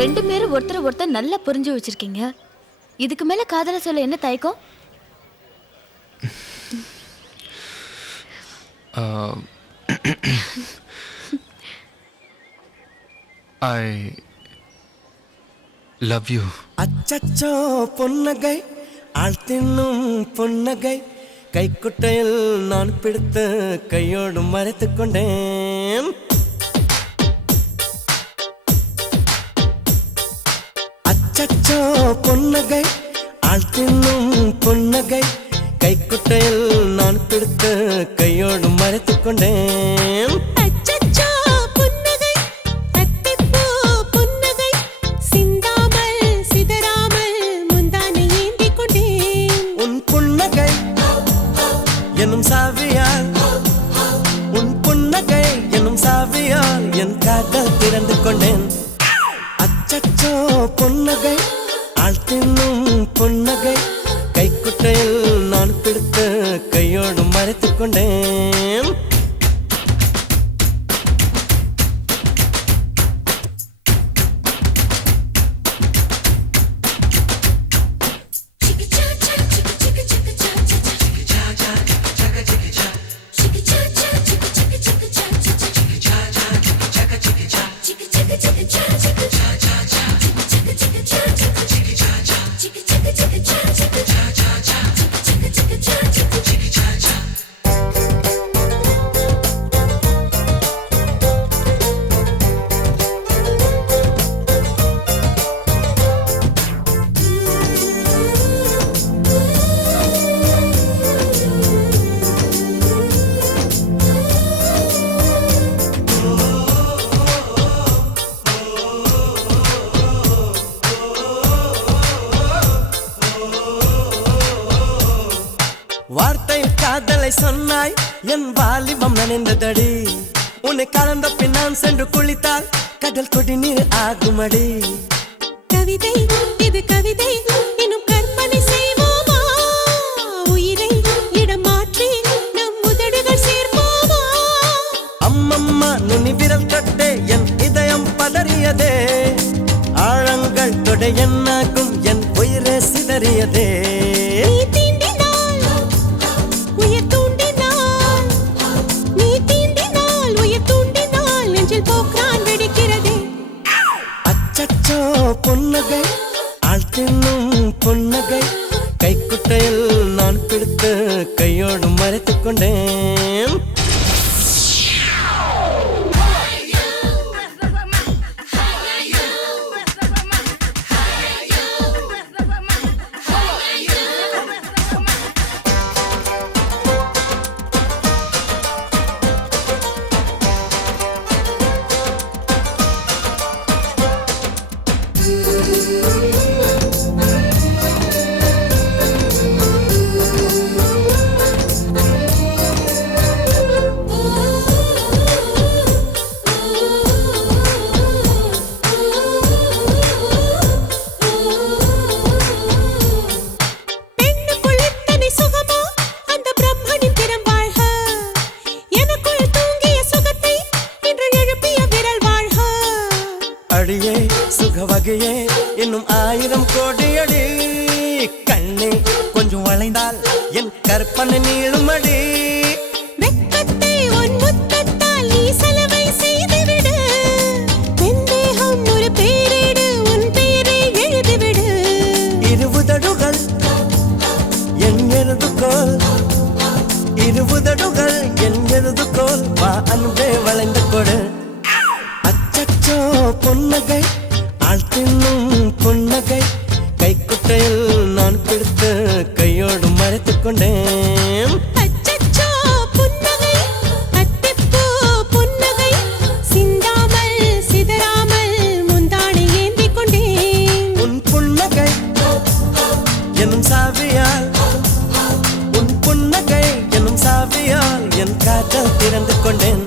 ரெண்டு பேரும் ஒருத்தர் ஒருத்தர் நல்லா புரிஞ்சு வச்சிருக்கீங்க. இதுக்கு மேல காதல சொல்ல என்ன தயக்கம்? I love you. அச்சச்சோ பொன்னகை ஆழ்த்தின்னும் பொன்னகை கைக்குட்டையில் நான் பிடித்து கையோடு மறைத்துக் கொண்டேன். அச்சச்சோ பொன்னகை ஆழ்த்தின்னும் பொன்னகை கைக்குட்டையில் நான் பிடித்து கையோடு மறைத்துக் கொண்டேன். எனும் சாவியால் உன் புன்னகை எனும் சாவியால் என் காதல் திறந்து கொண்டேன். அச்சச்சோ பொன்னகை ஆழ்த்தின்னும் பொன்னகை கைக்குட்டையில் நான் பிடித்து கையோடு மறைத்துக் கொண்டேன். வார்த்தையில் காதலை சொன்னாய் என் வாலிபம் நனைந்ததடி. உன்னை கலந்த பின் நான் சென்று குளித்தால் கடல் கொடி நீர் ஆகுமடி. கவிதை இது கவிதை இன்னும் கற்பனை செய்வோமா? உயிரை இடம் மாற்றி நம் உதடுகள் சேர்ப்போமா? அம்மம்மா நுனி விரல் தொட்டே என் இதயம் பதறியதே. ஆழங்கள் தொட என்னாகும் என் உயிரே சிதறியதே. பொன்னகை ஆழ்த்தின்னும் பொன்னகை கைக்குட்டையில் நான் பிடித்து கையோடு மறைத்துக் கொண்டேன். அடியே சுகவகையே இன்னும் 1000 கோடியடி. கண்ணே கொஞ்சம் வளைந்தால் என் கற்பனை நீளுமடி. வெட்கத்தை உன் முத்தத்தால் நீ செலவை செய்துவிடு. பெண்ணேகம் ஒரு பேரிடு உன் பேரை எழுதிவிடு. இருபுதடுகள் என் எழுதுகோல் இருபுதடுகள் என் எழுதுகோல் வா அன்பே வளைந்து கொடு. அச்சச்சோ பொன்னகை ஆழ்த்தின்னும் பொன்னகை கைக்குட்டையில் நான் பிடித்து கையோடு மறைத்துக் கொண்டேன். அச்சச்சோ புன்னகை அத்திப்பூ புன்னகை சிந்தாமல் சிதறாமல் முந்தானை ஏந்திக் கொண்டேன். உன் புன்னகை எனும் சாவியால் உன் புன்னகை எனும் சாவியால் என் காதல் திறந்து கொண்டேன்.